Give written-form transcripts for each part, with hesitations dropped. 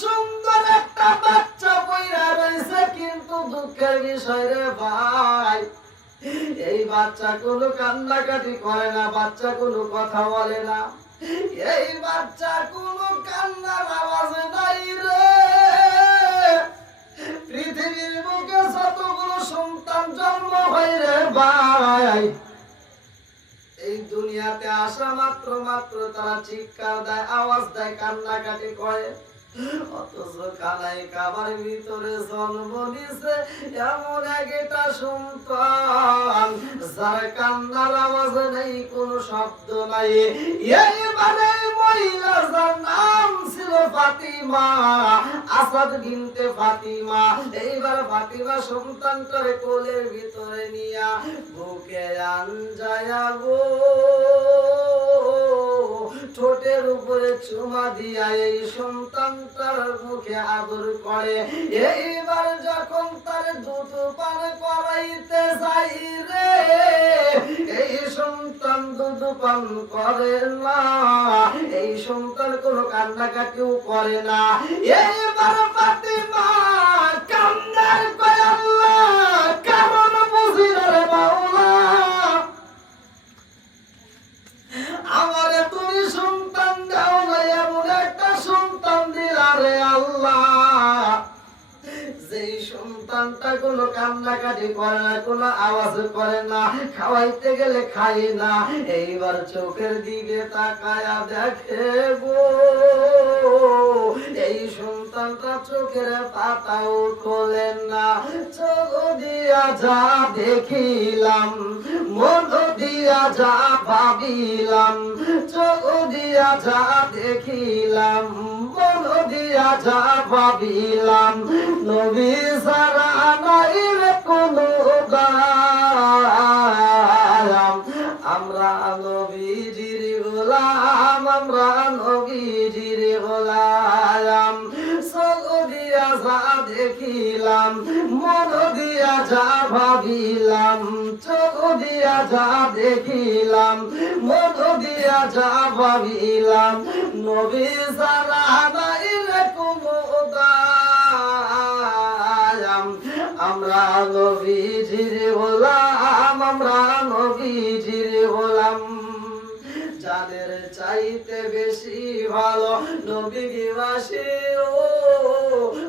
সুন্দর একটা বাচ্চা বইরা রয়েছে, কিন্তু দুঃখের বিষয় রে ভাই, এই বাচ্চা কোনো কান্নাকাটি করে না, বাচ্চা কোনো কথা বলে না, এই বাচ্চা কোনো কান্নার আওয়াজ নাই রে। পৃথিবীর বুকে যতগুলো সন্তান জন্ম হয় রে ভাই, এই দুনিয়াতে আসা মাত্র তারা চিৎকার দেয়, আওয়াজ দেয়, কান্নাকাটি করে। অথচ কানাই কাবার ভিতরে জন্ম নিছে এমন একটা সন্তান যার কান্নার আওয়াজ নেই, কোন শব্দ নাই। এই মানে মহিলা যার নাম ছিল ফাতিমা, আসাদ বিনতে ফাতিমা। এইবার ফাতিমা সন্তানটারে কোলের ভিতরে নিয়া বুকে আনজায়া গো, ঠোঁটের উপরে চুমা দিয়া এই সন্তানটার মুখে আদর করে। এইবার যখন তার দুধ পান করাইতে যাই রে, এই সন্তান দুধ পান করে না, এই সন্তান কোনো কান্নাকাটিও করে না। এইবার ফাতিমা কান্নার কয় আল্লাহ, কারণ বুঝি না রে মাওলা, আমারে তুমি সন্তান দাও না, এমন একটা সন্তান দিলা রে আল্লাহ, যেই সন্তানটা কোনো কান্নাকাটি করে না, কোনো আওয়াজ করে না, খাওয়াইতে গেলে খাই না। এইবার চোখের দিকে তাকায়া দেখে গো, এই সন্তানটা চোখের পাতাও খোলেন না। চোখ দিয়া যা দেখিলাম, মন দিয়া যা ভাবিলাম, চোখ দিয়া যা দেখিলাম, মন দিয়া যা ভাবিলাম, নবী সারা নাই রে কোনো দাম। আমরা নবীজির গোলাম, আমরা নবীজির গোলাম। চোখ দিয়া যা দেখিলাম, মন দিয়া যা ভাবিলাম, চোখ দিয়া যা দেখিলাম, মন দিয়া যা ভাবিলাম, নবী সারা নাই রে কোনো দাম। আমরা নবীজির গোলাম, আমরা নবীজির গোলাম। যাদের চাইতে বেশি ভালো নবী গিবাসী, ও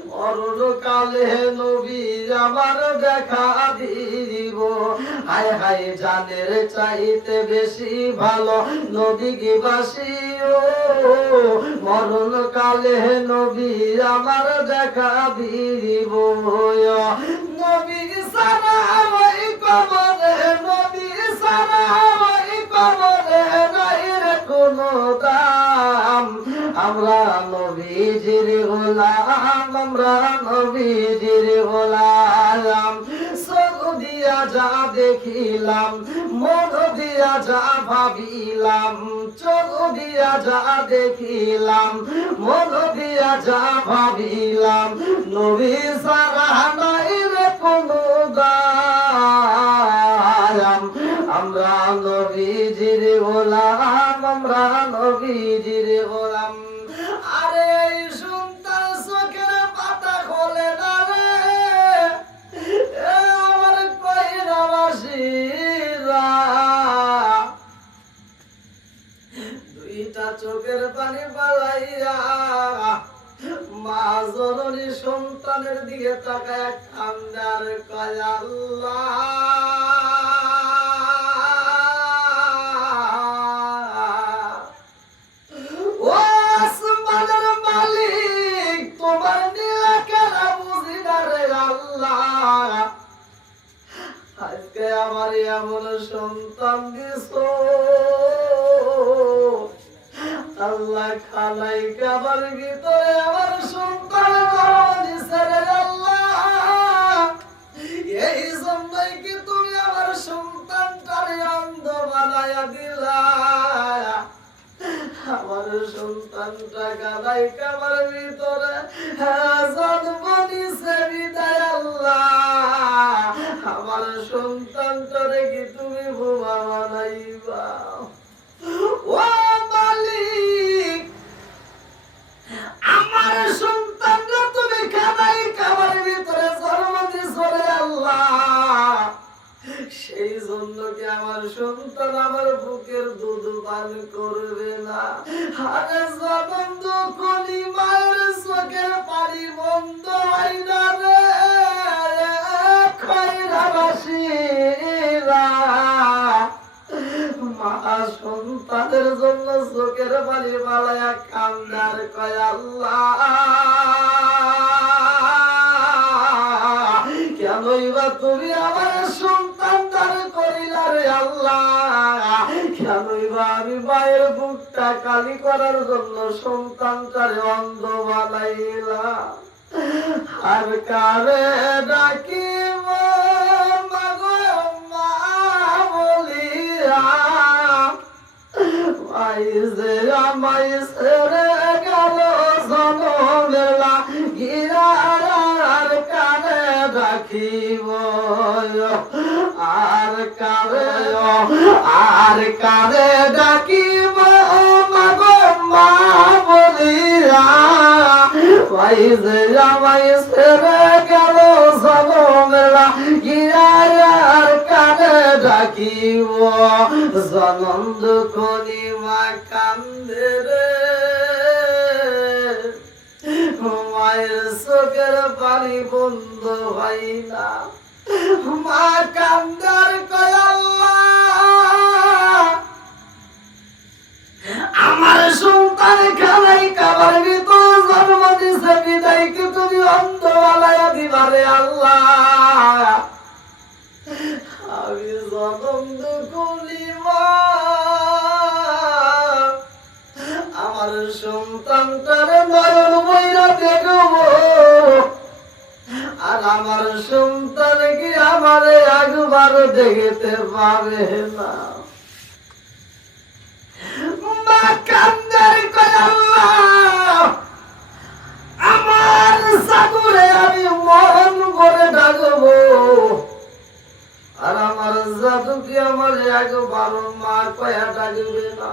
মরণকালে নবী আমার দেখা দিব। হায় হায়, জানের চাইতে বেশি ভালো নবী গিবাসী, ও মরণকালে নবী আমার দেখা দিব। নবী সারা ওই কবরে, নবী সারা ওই কবরে নাই রে কোনো দাম। আমরা নবীজির গোলাম, আমরা নবীজির গোলাম। চোখ দিয়া যা দেখিলাম, মন দিয়া যা ভাবিলাম, চোখ দিয়া যা দেখিলাম, মন দিয়া যা ভাবিলাম, নবী সারা নাই রে কোনো দাম। আমরা নবীজির গোলাম, আমরা নবীজির গোলাম। আরে এই সন্তান চোখের পাতা খোলে না রে, আমার কইরাবাসীরা, দুইটা চোখের পানি বালাইয়া মা জননী সন্তানের দিকে তাকায় কান্দার কয় আল্লাহ, ও আসমানের মালিক, তোমার নীলা খেলা বুঝি না রে আল্লাহ, আজকে আমার এমন সন্তান দিছো আল্লাহ, খালাই কাবার ভিতরে আমার সন্তান দিছে রে আল্লাহ, এই জন্যই কি তুমি আমার সন্তানটারে অন্ধ বানায়া দিলা, আমার সন্তানটা খালাই কাবার ভিতরে জন্ম নিছে বিদায় আল্লাহ, আমার সন্তানটারে কি তুমি বোমা বানাইবা? ও মালিক, আমার সন্তান জন্য কি আমার সন্তান আমার বুকের দুধ পান করবে না? আরে বন্ধু কলি মায়ের চোখের পানি বন্ধ হয় না রে খয়রাবাসীরা। মা সন্তানের জন্য চোখের পানি বালায়া কান্দার কয় আল্লাহ কেনই বা তুমি আমার সন্তান দান করিলা রে আল্লাহ? কেনই বা আমি মায়ের বুকটা কালি করার জন্য সন্তানটারে অন্ধ বানাইলা? আর কারে ডাকিব মাগো মা বলিয়া মাইসে আমায় ছেড়ে গেল জনমের লাগিয়া। আর কারে ডাকিব আর কারে ডাকিব মাগো মা বলিয়া মাইসে আমায় ছেড়ে গেল জনমের লাগিয়া। আর কারে ডাকিব জনম দুঃখনি মা কান্দে রে মায়ের চোখের পানি বন্ধ হয় না। মা কান্দার কয় আল্লাহ আমার সন্তান খালাই কাবার ভিতর জন্ম দিছে বিদায় কি তুমি অন্ধ বালায়া দিবারে আল্লাহ? আমি জনম দুঃখলি মা আমার সন্তানটার নয়ন বইরা দেখব আর আমার সন্তান কি আমারে একবার দেখতে পাবে না। মা কান্দার কয় আল্লাহ আমার সাগরে আমি মন করে ডাকবো আর আমার জাদু কি আমার একবার মা কয়া ডাকবে না?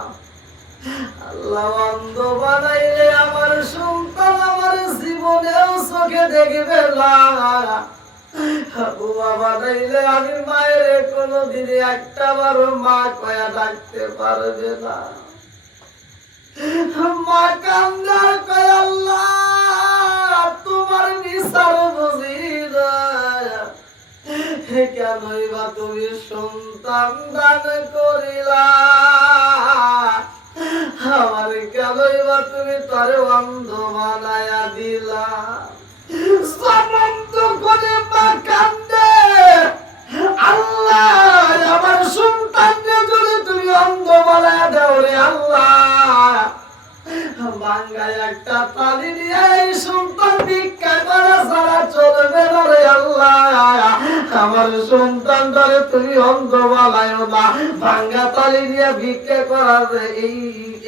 আল্লাহ অন্ধ বানাইলে আমার সন্তান আমার জীবনেও চোখে দেখবে না। বুয়া বানাইলে আমি মায়ের কোনোদিন একটা বার মা কয়া ডাকতে পারবে না। মা কান্দার কয় আল্লাহ তোমার বিচার বুঝি না কেনই বা তুমি সন্তান দান করিলা? আমার কেনই বা তুমি তারে অন্ধ বানায়া দিলা? সমন্ত করে মা কান্দে আল্লাহ আমার সন্তানকে যদি তুমি অন্ধ বানায়া দাও রে আল্লাহ বাঙ্গায় একটা তালি নিয়ে এই সন্তান ভিক্ষা করা ছাড়া চলবে না রে আল্লাহ। আমার সন্তানটারে তুমি অন্ধ বানায়ো না, ভাঙ্গা তালি নিয়ে ভিক্ষা করার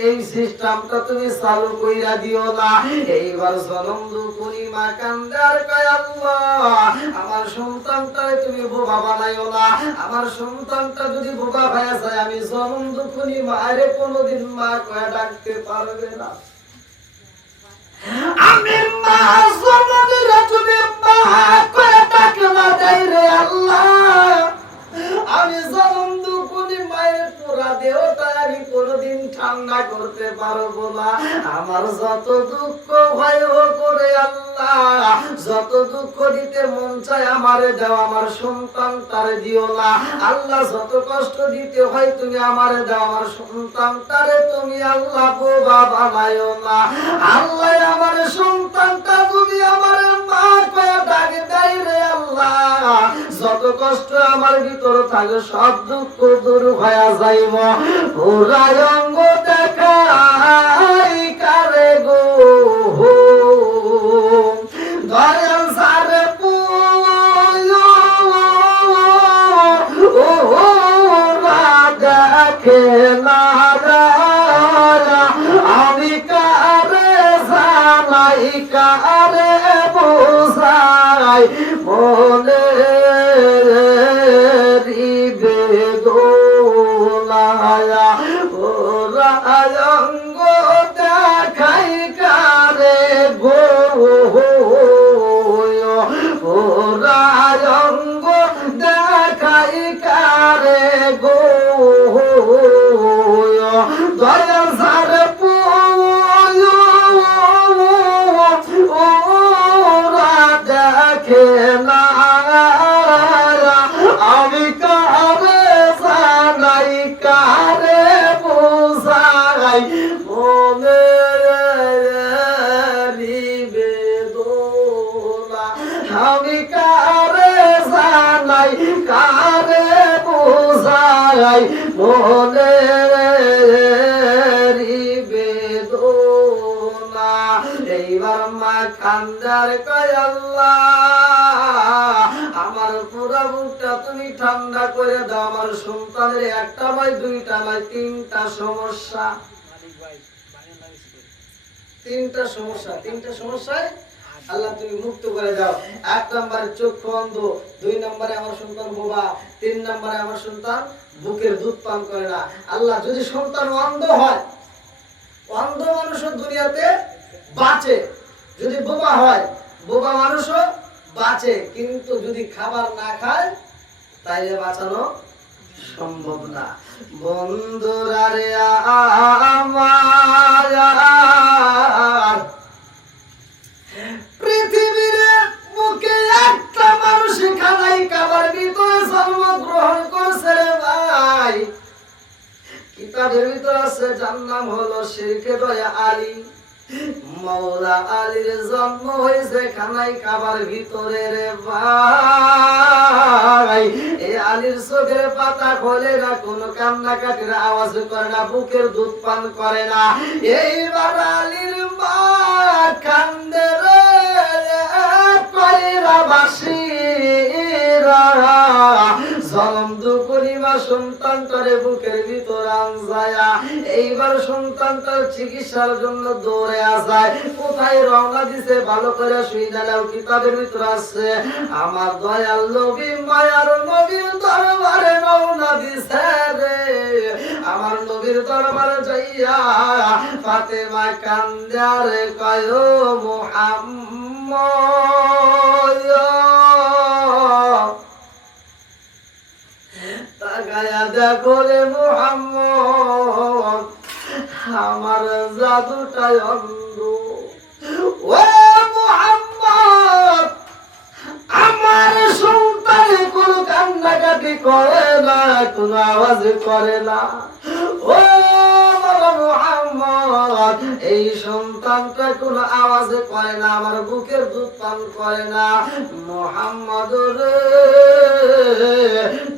এই সিস্টেমটা তুমি চালু কইরা দিও না। এইবার জনম দুঃখনি মা কান্দার কয় আল্লাহ আমার সন্তানটারে তুমি বোবা বানায়ো না। আমার সন্তানটা যদি বোবা হয়ে যায় আমি জনম দুঃখনি মায়ের কোনোদিন মা কয়া ডাকতে পারবে না। আমি মা জননীর তুমি মা কয়া ডাকলা দেই রে আল্লাহ। আমি জনম দুঃখনি মায়ের পুরা দেহটা আমি কোনোদিন ঠান্ডা করতে পারবো না। আমার যত দুঃখ ভয় করে আল্লাহ যত দুঃখ দিতে মন চায় আমারে দাও, আমার সন্তান তারে দিও না। আল্লাহ যত কষ্ট দিতে হয় তুমি আমারে দাও, আমার সন্তান তারে তুমি আল্লাহ বোবা বানায়ো না। আল্লাহ আমার সন্তানটা যদি আমার মা কয়া ডাকে দেয় রে আল্লাহ যত কষ্ট আমার ভিতরে থাকে সব দুঃখ দূর হয়ে যাইব। পুরা অঙ্গ দেখাই কারে গো দয়াল সারে দেখে না আমি কারে জানাই কারে বোঝাই মনে বেদনায়া ওরা অঙ্গ দেখাই কারে গো ওরা অঙ্গ দেখাই কারে বেদনা। এইবার মা কান্দার কয় আল্লাহ আমার পুরা বুকটা তুমি ঠান্ডা করে দাও, আমার সন্তানের একটা নয় দুইটা নয় তিনটা সমস্যা, তিনটা সমস্যায় আল্লাহ তুমি মুক্ত করে দাও। 1 নম্বরে চক্ষু অন্ধ, 2 নম্বরে আমার সন্তান বোবা, 3 নম্বরে আমার সন্তান বুকের দুধ পান করে না। আল্লাহ যদি সন্তান অন্ধ হয়, অন্ধ মানুষও দুনিয়াতে বাঁচে, যদি বোবা হয় বোবা মানুষও বাঁচে, কিন্তু যদি খাবার না খায় তাইলে বাঁচানো সম্ভব না। বন্ধুরা রে আমার পৃথিবীর বুকে একটা মানুষ খানাই খাবার ভিতরে জন্মগ্রহণ করছে রে ভাই। কিতাবের ভিতর আছে যার নাম হলো শিরকে দয়া আলী। মৌলা আলীর জন্ম হয়েছে খানাই খাবার ভিতরে রে ভাই। এই আলীর চোখের পাতা খোলে না, কোনো কান্নাকাটির আওয়াজ করে না, বুকের দুধ পান করে না। এইবার আলীর মা কান্দে রে কইরা বাসিরা জনম দুকুরিমা সন্তানটারে বুকের ভিতর আনজায়া। এইবার সন্তানটার চিকিৎসার জন্য দৌড়ে আসায়, কোথায় রওনা দিছে ভালো করে শুইনা নাও। কিতাবের ভিতর আছে আমার দয়াল নবী মায়ার নবীর দরবারে রওনা দিছে রে। আমার নবীর দরবারে যাইয়া ফাতেমা কান্দারে কয় মুহাম্মদ তাকায়া দেখো রে মুহাম্মদ আমার জাদুটাই অন্ধ। ও মুহাম্মদ আমার সন্তান কোন কান্নাকাটি করে না, কোন আওয়াজ করে না। ও মুহাম্মদ এই সন্তানটা কোন আওয়াজ করে না, আমার বুকের দুধ পান করে না। মুহাম্মদ রে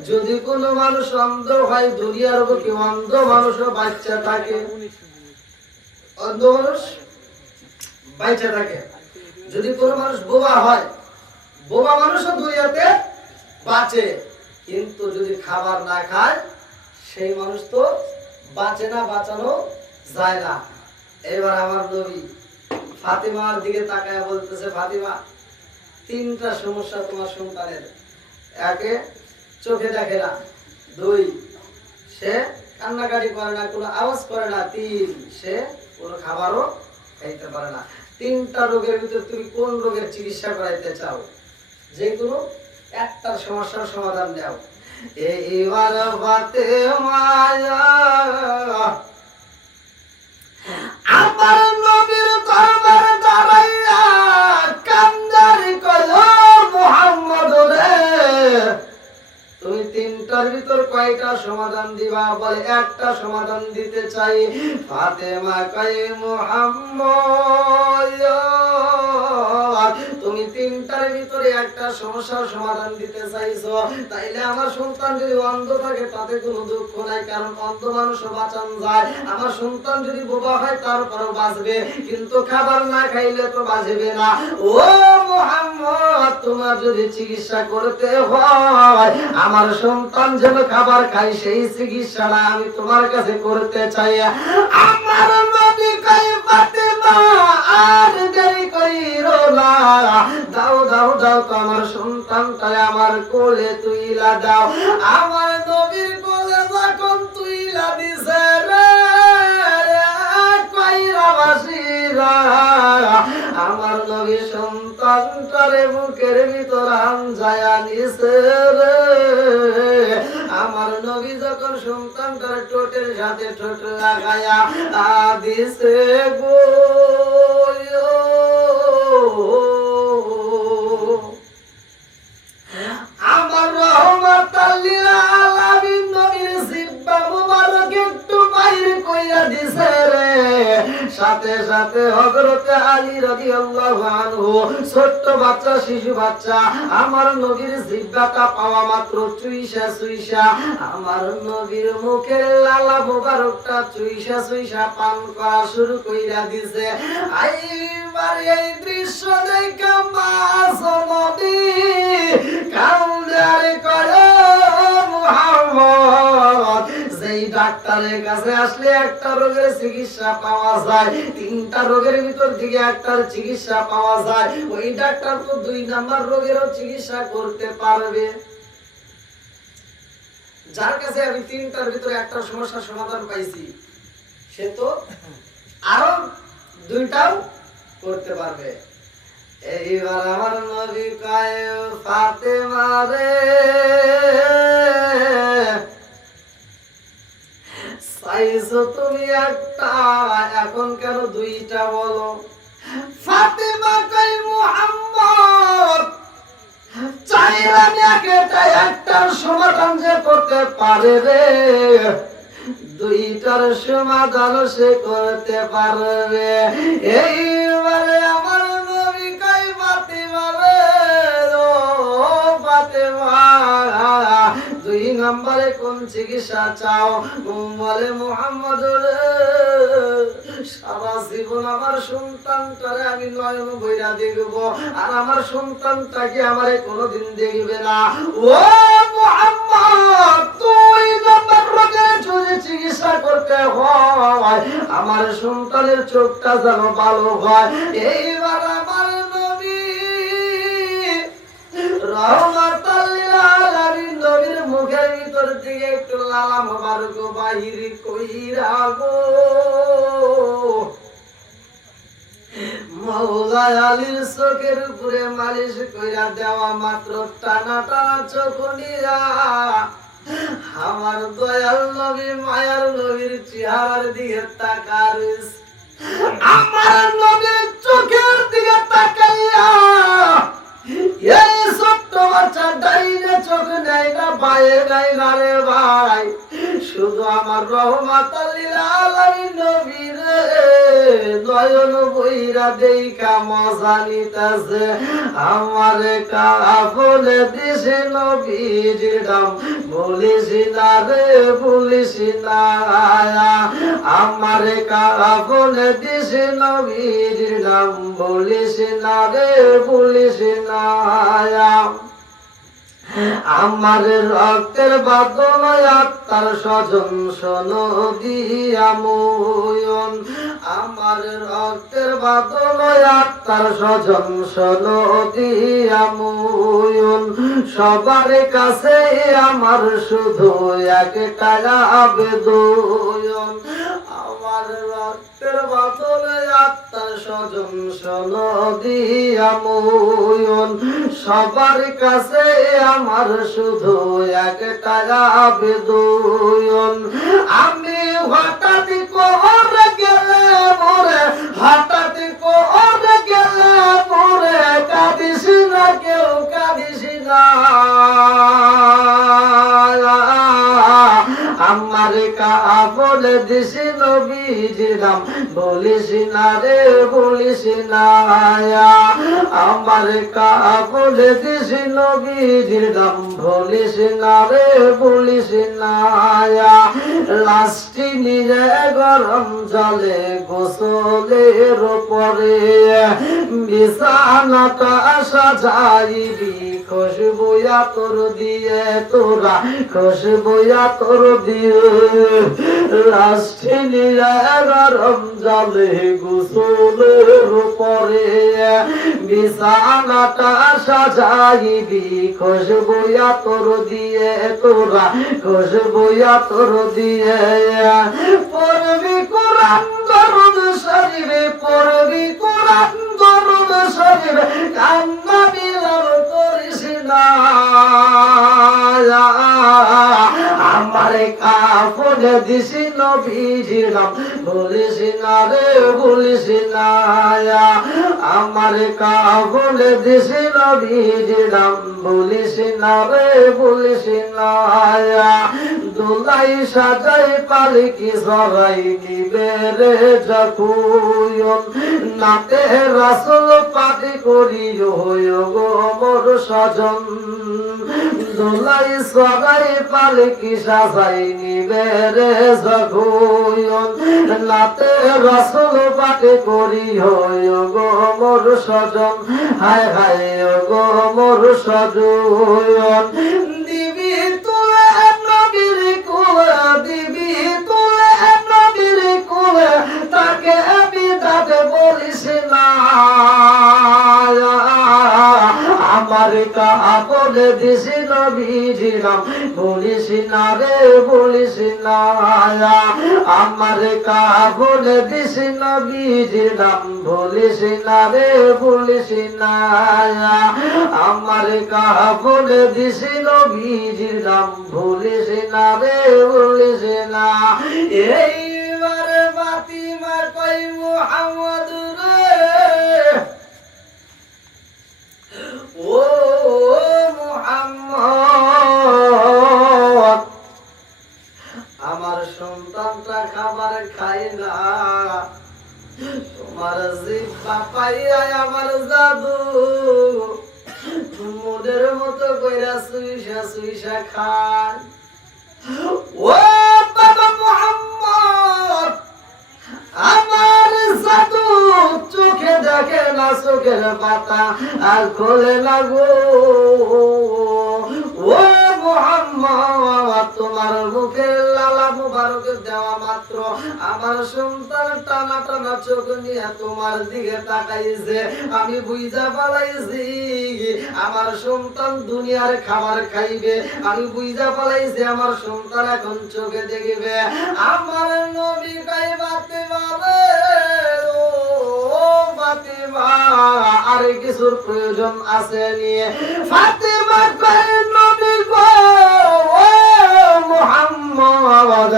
যদি কোন মানুষ অন্ধ হয়, দুনিয়ার বুকে অন্ধ মানুষও বাচ্চা থাকে, অন্ধ মানুষ বাচ্চা থাকে। যদি কোন মানুষ বোবা হয়, বোবা মানুষও দুনিয়াতে বাঁচে, কিন্তু যদি খাবার না খায় সেই মানুষ তো বাঁচে না, বাঁচানো যায় না। এবার আমার নবী ফাতিমার দিকে তাকায় বলতেছে, ফাতিমা 3টা সমস্যা তোমার সন্তানের। 1 চোখে দেখে না, 2 সে কান্নাকাটি করে না, কোনো আওয়াজ করে না, 3 সে কোনো খাবারও খাইতে পারে না। 3টা রোগের ভিতর তুমি কোন রোগের চিকিৎসা করাইতে চাও? যে কোনো একটার সমস্যার সমাধান দাও। এইবার ফাতেমা আমার নবীর দরবারে দাঁড়াইয়া কান্দারি কইল, মুহাম্মদ রে তুমি 3টার ভিতর কয়টা সমাধান দিবা? বলে 1টা সমাধান দিতে চাই। ফাতেমা কয় মুহাম্মদ তুমি 3টার ভিতরে একটা সমস্যার সমাধান দিতে চাইছো, তাইলে আমার সন্তান যদি অন্ধ থাকে তাতে কোনো দুঃখ নাই, কারণ অন্ধ মানুষও বাঁচান যায়। আমার সন্তান যদি বোবা হয় তারপরও বাঁচবে, কিন্তু খাবার না খাইলে তো বাঁচবে না। ও মুহাম্মদ তোমার যদি চিকিৎসা করতে হয়, আমার সন্তান যেন খাবার খায় সেই চিকিৎসাটা আমি তোমার কাছে করতে চাই। আমার নবী কয় ফাতেমা আর দেরি কইরো না, দাও দাও দাও তো আমার সন্তানটা আমার কোলে তুইলা দাও। আমার নবীর কোলে যখন তুইলা দিছে রে কইরা বাসিরা, আমার নবী সন্তানটারে বুকের ভিতর আনজায়া নিছে রে। আমার নবী যখন সন্তানটার ঠোঁটের সাথে ঠোঁট লাগায়া দিছে গো, আমার রহমাতাল লিল আলামিন নবীর জিহ্বা মুবারক একটু বাইরে কইরা দিছে রে। সাথে সাথে হযরতে আলী রাদিয়াল্লাহু আনহু ছোট্ট বাচ্চা শিশু বাচ্চা আমার নবীর জিহ্বাটা পাওয়া মাত্র চুইসা চুইসা আমার নবীর মুখের লালা মোবারকটা চুইসা চুইসা পান করা শুরু কইরা দিছে। এইবার এই দৃশ্য দেখে মা নবী কান্দারে করে মুহাম্মদ যেই ডাক্তারের কাছে আসলে একটা রোগের চিকিৎসা পাওয়া যায়, তিনটা রোগের ভিতর থেকে একটার চিকিৎসা পাওয়া যায়, ওই ডাক্তার তো 2 নাম্বার রোগেরও চিকিৎসা করতে পারবে। যার কাছে আমি 3টার ভিতরে একটা সমস্যার সমাধান পাইছি সে তো আরো 2টাও করতে পারবে। এইবার আমার নবী কয় ফাতেমা রে চাইছো তুমি একটা, এখন কেন 2টা বলো? ফাতেমা কয় মুহাম্মদ চাইলাম একটার সমাধান যে করতে পারে রে, 2টার সমাধান সে করতে পারবে। এইবারে আমার নবী কয় ফাতেমা রে ও ফাতেমা 2 নম্বরে কোন চিকিৎসা চাও? বলে মুহাম্মদ রে সারা জীবন আমার সন্তানটারে আমি নয়ন বইরা দেখব আর আমার সন্তানটাকে আমারে কোনোদিন দেখবে না। ও মুহাম্মদ 2 নম্বর রোগের যদি চিকিৎসা করতে হয় আমার সন্তানের চোখটা যেন ভালো হয়। এইবার আমার নবী রহমাতুল লিল আলামিন নবীর মুখের ভিতর থেকে একটু লালা মোবারক বাহির কইরা গো মাওলা আলীর চোখের উপরে মালিশ কইরা দেওয়া মাত্র টানা টানা চোখ নিয়া আমার দয়াল নবী মায়ার নবীর চেহারার দিকে তাকাইস। আমার নবীর চোখের দিকে তাকাইয়া এই ছোট্ট বাচ্চা ডাইনে চোখ নাই না বায়ে নাই না রে ভাই, শুধু আমার রহমাতুল লিল আলামিন নবীর নয়ন বইরা দেইখা মজা নিতাছে। আমারে কাফনে দিছে নবীর নাম বলিস না রে বলিস না, আমারে কাফনে দিছে নবীর নাম বলিস না রে বলিস না। আমার রক্তের বাদন আত্মার স্বজন শোনো দিয়া ময়ন, আমার রক্তের বাদন আত্মার স্বজন শোনো দিয়া ময়ন, সবার কাছে আমার শুধু একটা আবেদন। আমার রক্তের বাদন আত্মার স্বজন শোনো দিয়া ময়ন, সবার কাছে আমার শুধু একটা আবেদন। আমি হঠাৎ করে গেলে মোরে, হঠাৎ করে গেলে মোরে কাঁদিস না কেউ কাঁদিস না, আমার কাফনে দিস নবীর নাম বলিস না রে বলিস না, আমার কাফনে দিস নবীর নাম বলিস না রে বলিস না। লাস্টি নিয়ে গরম জলে গোসলের পরে বিছানাটা সাজাইবি খুশবু আতর দিয়ে, তোরা খুশবু আতর দিয়ে লাস্টি নিয়ে গরম জলে গোসলের পরে বিছানাটা সাজাইবি খুশবু আতর দিয়ে, তোরা খুশবু আতর দিয়ে পড়বি কোরআন দরুদ শরীফে, পড়বি কোরআন দরুদ শরীফে, কান্না বিলাপ করিস না। আমারে কাফনে দিস নবীর নাম বলিস না রে বলিস না আমার কাবলে দিস নবীর নাম বলিস না রে বলিস না দোলাই সাজাই পালকি সরাই নিবে রে যখন নাতে রাসূল পাটি করিও গো মোর সজন দোলাই সরাই পালকি সাজাই নিবে রে যখন নাতে রাসূল পাটি করিও গো মোর সজন হায় হায় গো মোর সজন দিবি তুলে নবীর কোলে দিবি তুলে নবীর কোলে তাকে বিদাতে বলিস না আমার কাবলে দিস নবীর নাম বলিস না রে বলিস না আমার কাবলে দিস নবীর নাম বলিস না রে বলিস না আমার কাবলে দিস নবীর নাম বলিস না রে বলিস না এইবার ফাতিমা কই মুহাম্মদ রে ও মুহাম্মদ আমার সন্তানটা খাবার খায় না তোমার জিহ্বা পাইয়া আমার জাদু মোদের মতো কইরা সুইসা সুইসা খায় ও বাবা মুহাম্মদ আমার জাদু চোখে দেখে না চোখের পাতা আর খোলে না গো ও মুহাম্মদ তোমার মুখের লালা মুবারক দেওয়া মাত্র আমার সন্তান টানা টানা চোখ নিয়ে তোমার দিকে তাকাইছে আমি বুঝা পালাইছি আমার সন্তান দুনিয়ার খাবার খাইবে আমি বুঝা পালাইছি আমার সন্তান এখন চোখে দেখবে আমার নবী কই ফাতিমা রে ও ফাতিমা আর কিছুর প্রয়োজন আছে নিয়ে ফাতিমা কই নবী গো ও মুহাম্মদ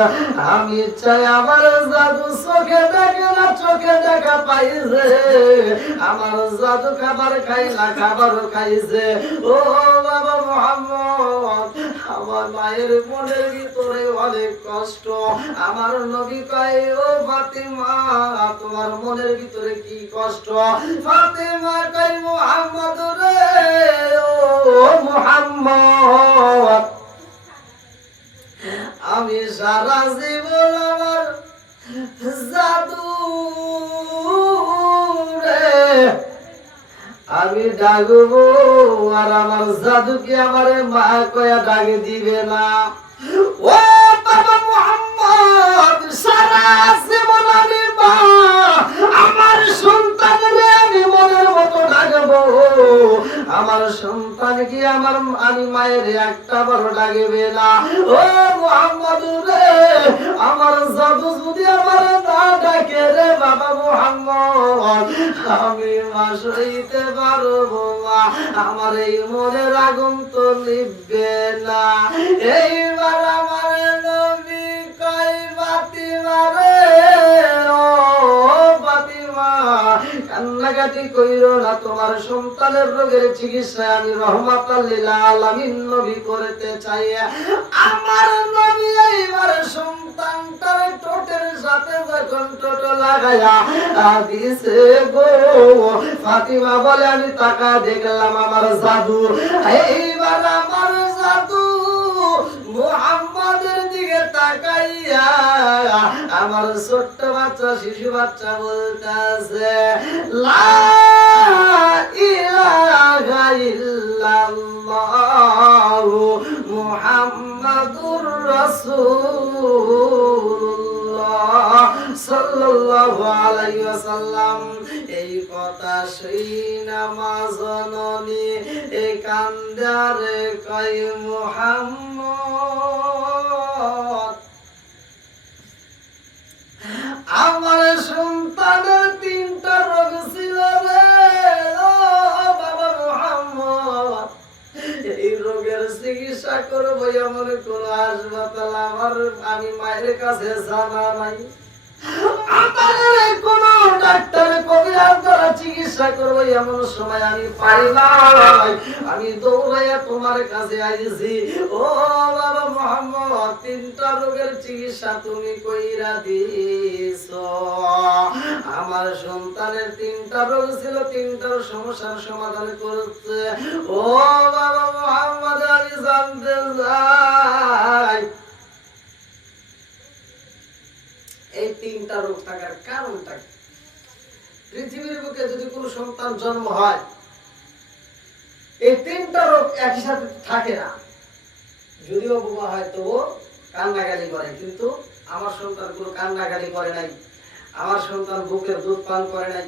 আমি চাই আমার জাদু চোখে দেখে না চোখে দেখা পাইছে আমার জাদু খাবার খাই না খাবারও খাইছে ও বাবা মুহাম্মদ আমার মায়ের মনের ভিতরে অনেক কষ্ট আমার নবী কয় ও ফাতিমা তোমার মনের ভিতরে কি কষ্ট ফাতিমা কয় মুহাম্মদ রে ও মুহাম্মদ আমি সারা জীবন আমার জাদু রে আমি ডাকবো আর আমার জাদু কি আমার মা কয়া ডাকে দিবে না ও বাবা মুহাম্মদ সারা জীবন আমি মা আমার সন্তানরে আমি মনের মতো ডাকবো আমার সন্তান কি আমার আমি মায়ের একটা বড় ডাকবে না ও মুহাম্মদ রে আমার জাদু যদি আমার না ডাকে রে বাবা মুহাম্মদ আমি মা সইতে পারবো না আমার এই মনের আগুন তো নিভবে না এইবার আমার নবী কই ফাতিমা রে ও ফাতিমা কান্নাকাটি কইরো না তোমার সন্তানের রোগের চিকিৎসা আমি রহমাতাল লিল আলামিন নবী করতে চাই আমার নবী এইবার সন্তানটার ঠোঁটের সাথে যখন ঠোঁট লাগায়া দিছে গো ফাতিমা বলে আমি তাকা দেখলাম আমার জাদু এইবার আমার জাদু মুহাম্মাদের দিকে তাকাইয়া আমার ছোট্ট বাচ্চা শিশু বাচ্চা বলতেছে লা ইলাহা ইল্লাল্লাহ মুহাম্মাদুর রাসূলুল্লাহ সাল্লাল্লাহু আলাইহি ওয়াসাল্লাম এই কথা শুনা মা জননী এই কান্দারে কই মুহাম্মদ আমার সন্তানের তিনটা রোগ ছিল রে ও বাবা মুহাম্মদ এই রোগের চিকিৎসা করবো এমন কোন হাসপাতাল আমার আমি মায়ের কাছে জানা নাই বাজারে কোন ডাক্তার কবিরাজ দ্বারা চিকিৎসা করবো এমন সময় আমি পাই নাই, আমি দৌড়াইয়া তোমার কাছে আইছি। ও বাবা মোহাম্মদ, 3টা রোগের চিকিৎসা তুমি কইরা দিছো। আমার সন্তানের 3টা রোগ ছিল, 3টার সমস্যার সমাধান করছে। ও বাবা মোহাম্মদ, আমি জানতে চাই এই 3টা রোগ থাকার কারণটা কি? পৃথিবীর বুকে যদি কোনো সন্তান জন্ম হয়, এই 3টা রোগ একই সাথে থাকে না। যদিও বোমা হয় তবুও কান্নাকাটি করে, কিন্তু আমার সন্তান কোনো কান্নাকাটি করে নাই, আমার সন্তান বুকের দুধ পান করে নাই,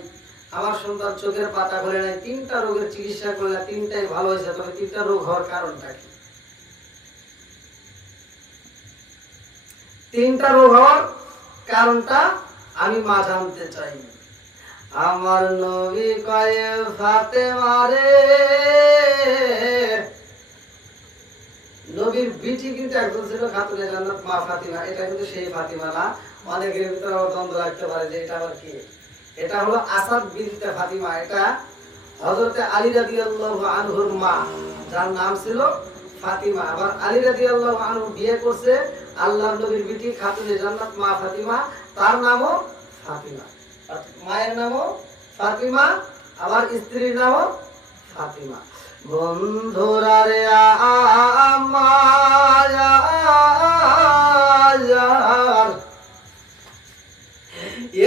আমার সন্তান চোখের পাতা করে নাই। 3টা রোগের চিকিৎসা করলে 3টাই ভালো হয়েছে। তবে 3টা রোগ হওয়ার কারণটা কি? 3টা রোগ হওয়ার কারণটা আমি মা জানতে চাই। আমার নবী কয়ে ফাতেমা রে, নবীর বিটি কিন্তু একজন ছিল খাতুনে জান্নাত মা ফাতিমা। এটা কিন্তু সেই ফাতিমা না। অনেকের ভিতরে দ্বন্দ্ব রাখতে পারে যে এটা আবার কি। এটা হলো আসাদ বিনতে ফাতিমা। এটা হযরতে আলী রাদিয়াল্লাহু আনহুর মা, যার নাম ছিল ফাতিমা। আবার আলী রাদিয়াল্লাহু আনহু বিয়ে করছে আল্লাহর নবীর বিটি খাতুনে জান্নাত মা ফাতিমা, তার নামও ফাতিমা। মায়ের নামও ফাতিমা, আবার স্ত্রীর নামও ফাতিমা। বন্ধুরা রে আমার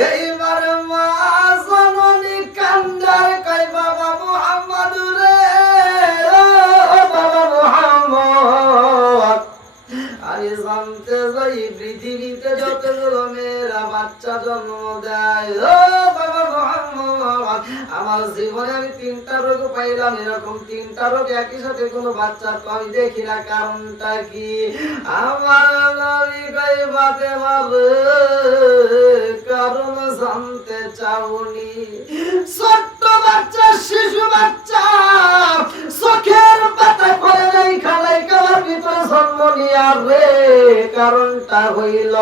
এইবার মা জননী কান্দার কই বাবা মুহাম্মদ রে, বাবা মুহাম্মদ, আমি জানতে চাই পৃথিবীতে যতগুলো মেয়েরা বাচ্চা জন্ম দেয়, ও বাবা মুহাম্মদ, আমার জীবনে আমি 3টা রোগ পাইলাম, এরকম 3টা রোগ একই সাথে কোনো বাচ্চা তো আমি দেখি না। কারণটা কি? আমার নবী কই ফাতেমা রে, কারণ জানতে চাওনি? ছোট্ট বাচ্চা, শিশু বাচ্চা, চোখের পাতা করে নাই, খালাই খাবার ভিতরে জন্ম নিয়া রে। কারণটা হইল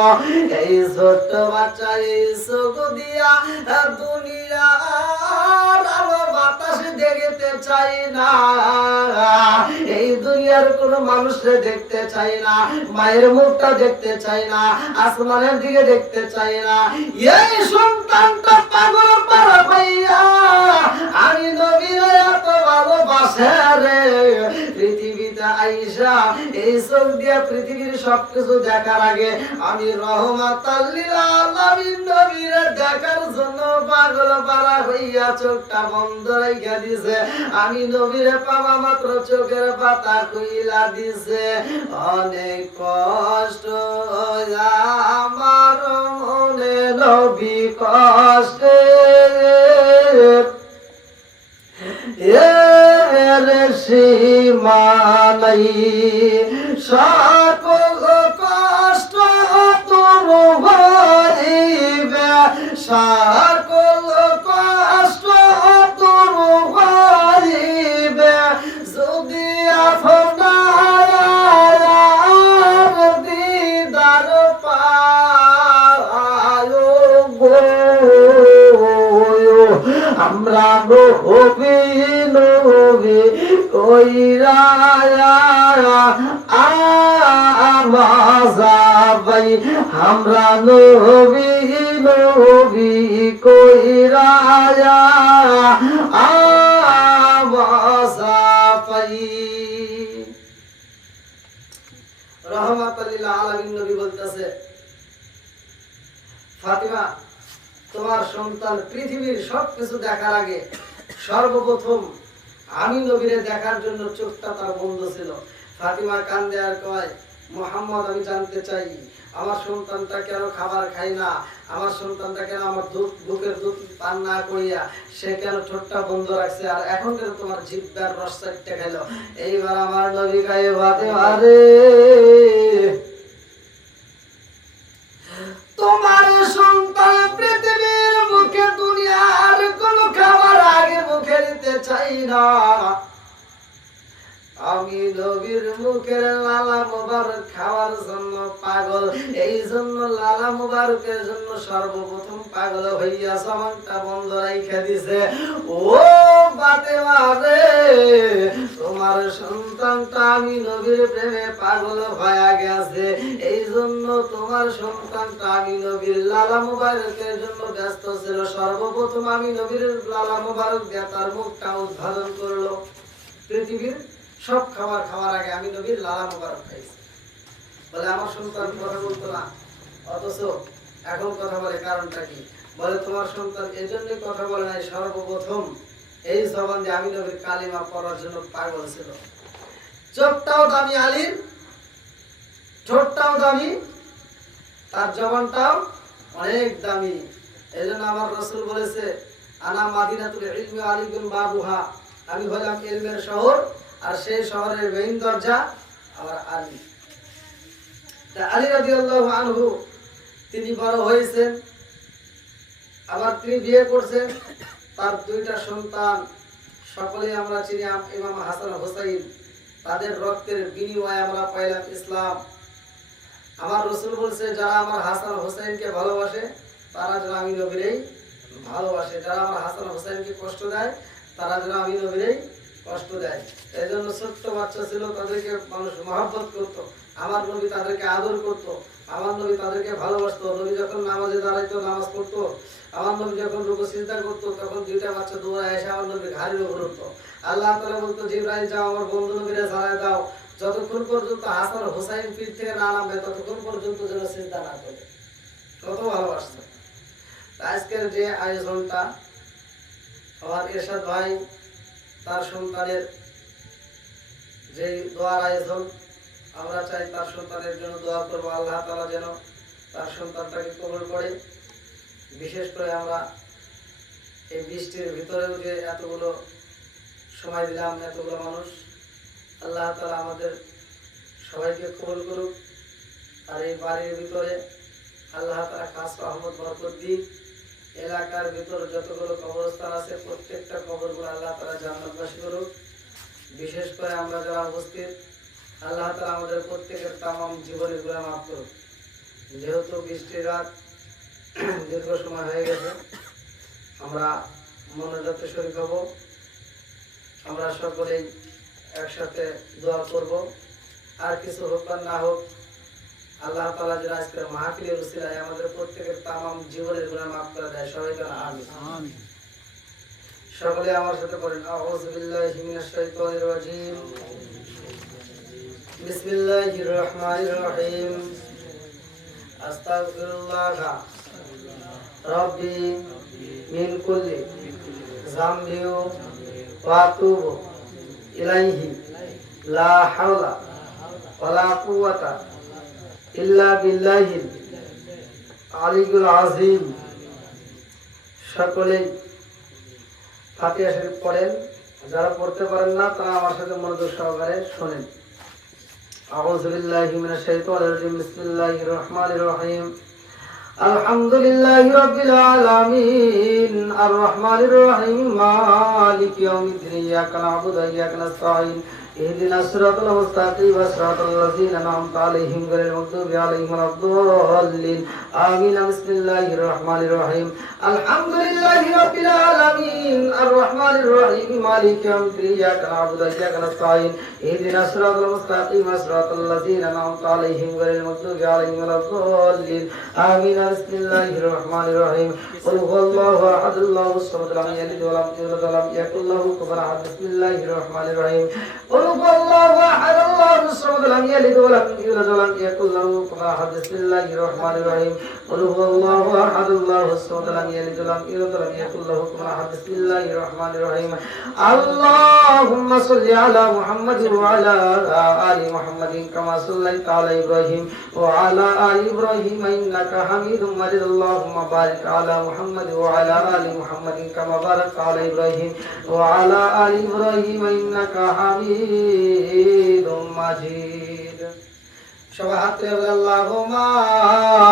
এই ছোট্ট বাচ্চা এই চোখ দিয়া দুনিয়ার আলো বাতাস দেখতে চাই না, এই দুনিয়ার কোন মানুষকে দেখতে চাই না, মায়ের মুখটা দেখতে চাই না, আসমানের দিকে দেখতে চাই না। এই সন্তানটা পাগল পারা পাইয়া আমি নবীর এত ভালোবাসে রে, পৃথিবীতে আইসা এই চোখ দিয়া পৃথিবীর সবকিছু দেখার আগে আমি রহমাতাল লিল আলামিন নবীর দেখার জন্য পাগল পারা হইয়া চোখটা বন্ধ রাইখা দিছে। আমি নবীর পাওয়া মাত্র চোখের পাতা খুইলা দিছে। অনেক কষ্ট আমার মনে নবী কষ্টে এর সীমা নাই, সকল কষ্ট তোর হইবে, সকল কষ্ট তোর হইবে যদি আপনার দিদার পায় গো। আমরা নবী নবী কইরা আমাজাবাই, আমরা নবী নবী কইরা আমাজাবাই। রহমাতুল লিল আলামিন নবী বলতেছে, ফাতিমা, তোমার সন্তান পৃথিবীর সবকিছু দেখার আগে সর্বপ্রথম আমি নবীরে দেখার জন্য চোখটা তার বন্ধ ছিল। ফাতিমা কান্দে আর কয়, মুহাম্মদ, আমি জানতে চাই আমার সন্তানটা কেন খাবার খায় না, আমার সন্তানটা কেন আমার বুকের দুধ পান না করিয়া সে কেন ঠোঁটটা বন্ধ রাখছে, আর এখন কেন তোমার জিহ্বার রস চাটতে খাইলো। এইবার আমার নবী কয়, ফাতিমা রে, তোমার সন্তান পৃথিবীর মুখে দুনিয়ার কোন খাবার আগে মুখে নিতে চাই না, আমি নবীর মুখের লালা মুবারক খাওয়ার জন্য পাগল, এই জন্য লালা মুবারকের জন্য সর্বপ্রথম পাগল হইয়া জবানটা বন্ধ রাইখা দিছে। ও ফাতেমা রে, তোমার সন্তানটা আমি নবীর প্রেমে পাগল হয়ে গেছে, এই জন্য তোমার সন্তানটা আমি নবীর লালা মুবারকের জন্য ব্যস্ত ছিল। সর্বপ্রথম আমি নবীর লালা মুবারক দিয়ে তার মুখটা উদ্বোধন করলো। পৃথিবীর সব খাবার খাওয়ার আগে আমি নবীর লালা মুবারক খাইছি। বলে আমার সন্তান কথা বলতো না, অথচ এখন কথা বলে, কারণটা কি? বলে তোমার সন্তান এই জন্যই কথা বলে নাই, সর্বপ্রথম এই জবান দিয়ে আমি নবীর কালিমা পড়ার জন্য পাগল ছিল। চোখটাও দামি আলীর, ঠোঁটটাও দামি, তার জবানটাও অনেক দামি। এই জন্য আমার রাসূল বলেছে, আনা মাদিনাতুল ইলমি ওয়া আলী বিন বাবুহা, আমি হলাম ইলমের শহর আর সেই শহরের মেইন দরজা আমার আলী। তা আলী রাদিয়াল্লাহু আনহু তিনি বড় হয়েছেন, আবার তিনি বিয়ে করছেন, তার দুইটা সন্তান সকলেই আমরা চিনি, ইমাম হাসান হুসাইন, তাদের রক্তের বিনিময়ে আমরা পাইলাম ইসলাম। আমার রাসূল বলছে, যারা আমার হাসান হুসাইনকে ভালোবাসে তারা যেন আমি নবীরই ভালোবাসে, যারা আমার হাসান হুসাইনকে কষ্ট দেয় তারা যেন আমি নবীরই কষ্ট দেয়। এই জন্য ছোট্ট বাচ্চা ছিল, তাদেরকে মানুষ মহব্বত করতো, আমার নবী তাদেরকে আদর করতো, আমার নবী তাদেরকে ভালোবাসতো। নবী যখন নামাজে দাঁড়াইতো, নামাজ পড়তো, আমার নবী যখন রুকু সিজদা করতো, তখন দুইটা বাচ্চা দৌড়ায় এসে আমার নবীর ঘাড়ির উপর উঠতো। আল্লাহ তাআলা বলতো, জিবরাইল যাও আমার বন্ধু নবীরে জানায় দাও, যতক্ষণ পর্যন্ত হাসান হুসাইন পীর থেকে না নামবে ততক্ষণ পর্যন্ত যেন সিজদা না করে। কত ভালোবাসতো। আজকের যে আয়োজনটা, আমার এরশাদ ভাই তার সন্তানের যে দোয়ার আয়োজন, আমরা চাই তার সন্তানের জন্য দোয়া করবো, আল্লাহ তাআলা যেন তার সন্তানটাকে কবুল করে। বিশেষ করে আমরা এই বৃষ্টির ভিতরেও যে এতগুলো সময় দিলাম, এতগুলো মানুষ, আল্লাহ তাআলা আমাদের সবাইকে কবুল করুক। আর এই বাড়ির ভিতরে আল্লাহ তাআলা খাস রহমত বরকত দিক। এলাকার ভিতর যতগুলো কবরস্থান আছে প্রত্যেকটা কবরগুলো আল্লাহ তাআলা জান্নাতবাসী করুক। বিশেষ করে আমরা যারা উপস্থিত, আল্লাহ তাআলা আমাদের প্রত্যেকের তামাম জীবনের গুনাহ মাফ করুক। যেহেতু বৃষ্টির রাত দীর্ঘ সময় হয়ে গেছে, আমরা মোনাজাতে শরীক হব। আমরা সকলেই একসাথে দোয়া করব। আর কিছু হোক আর না হোক, আল্লাহ তাআলা যেন আজকের মাহফিলের উসিলায় আমাদের প্রত্যেকের তামাম জীবনের গুনাহ মাফ করে দেয়। সবাই বলেন আমিন। সকলে আমার সাথে বলেন, আউযু বিল্লাহি মিনাশ শাইতানির রাজীম, বিসমিল্লাহির রহমানির রহিম, আস্তাগফিরুল্লাহ রাব্বি মিন কুল্লি যামবি ওয়া আতুবু ইলাইহি লা হাওলা ওয়ালা কুওয়াতা ইল্লা বিল্লাহিল আলিয়্যুল আযীম। সকলেই ফাতিহা শরীফ পড়েন, যারা পড়তে পারেন না তারা আমার সাথে মনোযোগ সহকারে শুনেন। আউযু বিল্লাহি মিনাশ শাইতানির রাজীম, বিসমিল্লাহির রহমানির রহিম, আলহামদুলিল্লাহি রাব্বিল আলামিন, আর রহমানির রহিম, মালিকি ইয়াউমিদ্দিন, ইয়াকা না'বুদু ওয়া ইয়াকা নাস্তাঈন, ইহদিনাস সিরাতাল মুস্তাকিম, সিরাতাল লাযীনা আন'আমতা আলাইহিম গায়রিল মাগদুবি আলাইহিম ওয়ালাদ-দাল্লিন, আমিন। বিসমিল্লাহির রহমানির রহিম, আলহামদুলিল্লাহি রাব্বিল আলামিন, আর রহমানির রহিম, মালিকি ইয়াউমিদ্দিন, ইয়াকা না'বুদু ওয়া ইয়াকা নাস্তাঈন, ইহদিনাস সিরাতাল মুস্তাকিম, সিরাতাল লাযীনা আন'আমতা আলাইহিম গায়রিল মাগদুবি আলাইহিম ওয়ালাদ-দাল্লিন, আমিন। বিসমিল্লাহির রহমানির রহিম, কুল হুয়াল্লাহু আহাদ, আল্লাহুস সামাদ, লাম ইয়ালিদ ওয়া লাম ইউলাদ ওয়া লাম ইয়াকুল লাহু কুফুয়ান আহাদ। বিসমিল্লাহির রহমানির রহিম, কুল হুয়াল্লাহু আহাদ, আল্লাহুস সামাদ, লাম ইয়ালিদ ওয়া লাম ইউলাদ ওয়া লাম ইয়াকুল লাহু কুফুয়ান আহাদ। বিসমিল্লাহির রহমানির রহিম, কুল হুয়াল্লাহু আহাদ, আল্লাহুস সামাদ, লাম ইয়ালিদ ওয়া লাম ইউলাদ ওয়া লাম ইয়াকুল লাহু কুফুয়ান আহাদ। বিসমিল্লাহির রহমানির রহিম, আল্লাহুম্মা সাল্লি আলা মুহাম্মাদিন ওয়া আলা আলি মুহাম্মাদিন কামা সাল্লাইতা আলা ইব্রাহিম ওয়া আলা আলি ইব্রাহিম ইন্নাকা হামিদুম মাজিদ। আল্লাহুম্মা বারিক আলা মুহাম্মাদ ওয়া আলা আলি মুহাম্মাদিন কামা বারাকতা আলা ইব্রাহিম ওয়া আলা আলি ইব্রাহিম ইন্নাকা হামিদুম মাজিদ। সবাই হাত তুলে বলেন আল্লাহুম্মা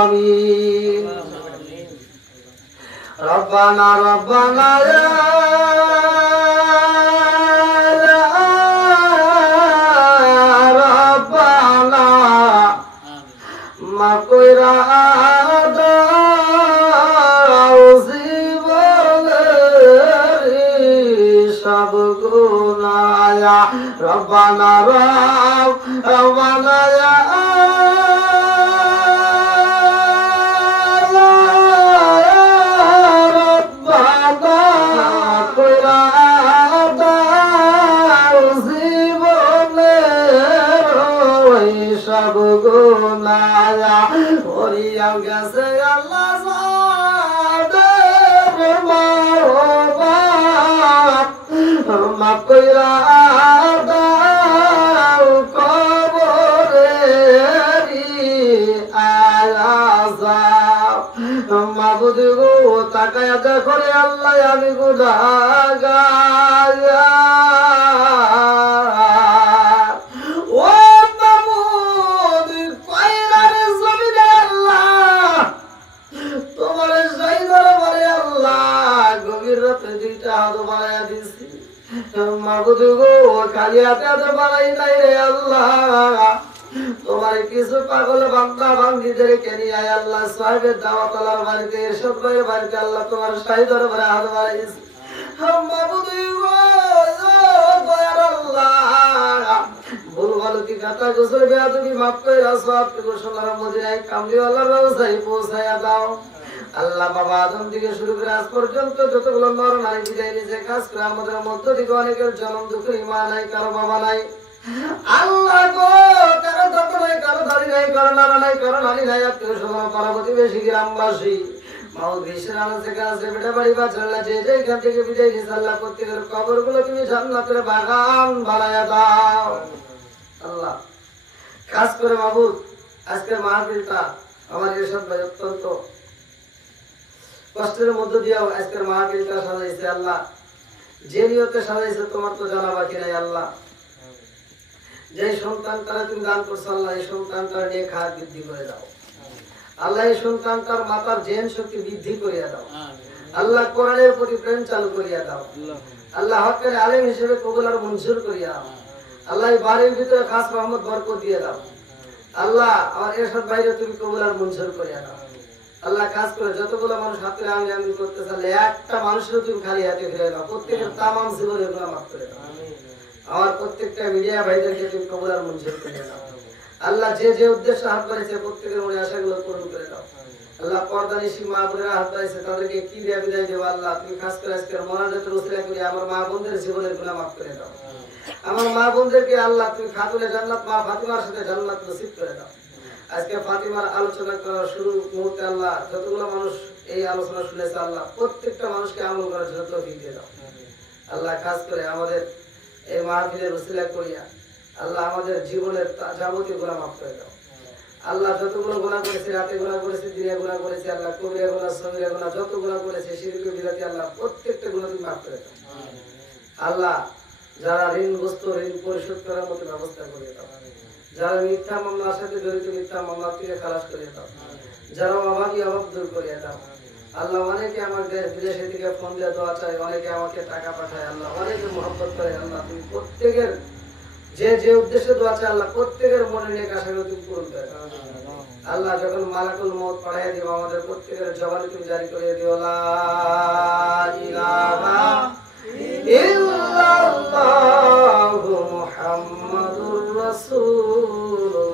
আমিন। রব্বানা রব্বানা ইয়া সব গুনায়া রব্বানা রব্বানা সব গুনায়া হরিয়া গেছে আল্লাহ মাফ কইরা দাও কবরেরি আযাব মাবুদ গো তাকায়া দেখো রে আল্লাহ আমি গুনাহগার ও মাবুদ কয়রার জমিনে আল্লাহ তোমার সেই দরবারে আল্লাহ গভীর রাতে দুইটা হাত বাড়াইয়া দিছি মাবুদ গো খালি হাতে বাড়াই নাই রে আল্লাহ তোমার কিছু পাগল বান্দা বান্দীদেরকে নিয়ে আল্লাহ সাহেবের দাওয়াতলার বাড়িতে এরশাদ ভাইয়ের বাড়িতে আল্লাহ তোমার শাহী দরবারে হাত বাড়াইছি মাবুদ গো দয়ার আল্লাহ ভুল ভালো কি কথা গোসল বেয়াদবি মাফ করে সওয়াব কি গোসলার মদিনায় কামলিওয়ালার ব্যবসায়ী পৌঁছায়া দাও আল্লাহ বাবা আদম থেকে শুরু করে আজ পর্যন্ত যতগুলো নর নারী বিদায় নিয়েছে কাজ করে আমাদের মধ্য থেকে অনেকের জন্ম দুঃখ মা নাই কারো বাবা নাই আল্লাহ গো কারো দাঁত নাই কারো দাড়ি নাই কারো নানা নাই কারো নানি নাই আত্মীয় স্বজন পাড়া প্রতিবেশী গ্রামবাসী মাও বিশ্বের আনাচে কাছে বেটা বাড়ি বাচ্চারা যে যেখান থেকে বিদায় নিয়েছে আল্লাহ প্রত্যেকের কবরগুলো তুমি জান্নাতের বাগান বানায়া দাও আল্লাহ খাস করে মাহবুব আজকের মাহফিলটা আমার এরশাদ ভাই অত্যন্ত কষ্টের মধ্য দিয়েও আজকের মাহফিলটা সাজাইছে আল্লাহ যে নিয়তে সাজাইছে তোমার তো জানা বাকি নাই আল্লাহ যে সন্তানটারা তুমি দান করছো আল্লাহ এই সন্তানটার নিয়ে খাত বৃদ্ধি করে দাও আল্লাহ এই সন্তানটার মাতার জেন শক্তি বৃদ্ধি করিয়া দাও আল্লাহ কোরআনের প্রতি প্রেম চালু করিয়া দাও আল্লাহ হকের আলেম হিসেবে কবুল আর মঞ্জুর করিয়া দাও আল্লাহ এই বাড়ির ভিতরে খাস রহমত বরকত দিয়ে দাও আল্লাহ আমার এরশাদ ভাইরে তুমি কবুল আর মঞ্জুর করিয়া দাও আল্লাহ কাজ করে যতগুলো মানুষ হাতে আমি আমি করতে চাইলে একটা মানুষের তুমি খালি হাতে ফিরে দাও প্রত্যেকের তামাম জীবনের গুনাহ মাফ করে দাও আমার প্রত্যেকটা মিডিয়া ভাইদেরকে তুমি কবুল আর মঞ্জুর করে দাও আল্লাহ যে যে উদ্দেশ্যে হাত বাড়িয়েছে প্রত্যেকের মনে আশাগুলো পূরণ করে দাও আল্লাহ পর্দানিশী মা বোনেরা হাত বাড়িয়েছে তাদেরকে কি দিয়ে বিদায় দেবো আল্লাহ তুমি খাস করে আজকের মোনাজাতের ওসিলা করে আমার মা বোনদের জীবনের গুনাহ মাফ করে দাও আমার মা বোনদেরকে আল্লাহ তুমি খাতুনে জান্নাত মা ফাতিমার সাথে জান্নাত নসিব করে দাও আজকে ফাতিমার আলোচনা করার শুরু মুহূর্তে আল্লাহ যতগুলো মানুষ এই আলোচনা শুনেছে আল্লাহ প্রত্যেকটা মানুষকে আমল করার জন্য তৌফিক দিয়ে দাও আল্লাহ খাস করে আমাদের এই মাহফিলের ওসিলা করিয়া আল্লাহ আমাদের জীবনের যাবতীয় গুনাহ মাফ করে দাও আল্লাহ যতগুলো গুনাহ করেছি রাতে গুনাহ করেছি দিনে গুনাহ করেছি আল্লাহ কবিরা গুনাহ সগীরা গুনাহ যত গুনাহ করেছি শিরক বিদাতি আল্লাহ প্রত্যেকটা গুনাহ তুমি মাফ করে দাও আল্লাহ যারা ঋণগ্রস্ত ঋণ পরিশোধ করার মতো ব্যবস্থা করে দাও যারা মিথ্যা মামলার সাথে জড়িত মিথ্যা মামলা থেকে খালাস করে দাও যারা অভাবী অভাব দূর করিয়া দাও আল্লাহ অনেকে আমার দেশ বিদেশে থেকে ফোন দিয়ে দোয়া চায় অনেকে আমাকে টাকা পাঠায় আল্লাহ অনেকে মহব্বত করে আল্লাহ তুমি প্রত্যেকের যে যে উদ্দেশ্যে দোয়া চায় আল্লাহ প্রত্যেকের মনে নিয়ে আশাগুলো তুমি পূরণ করে দাও আল্লাহ যখন মালাকুল মউত পাঠিয়ে দিও আমাদের প্রত্যেকের জবানে তুমি জারি করে দিও লা ইলাহা ইল্লাল্লাহু মুহাম্মাদুর রাসূলুল্লাহ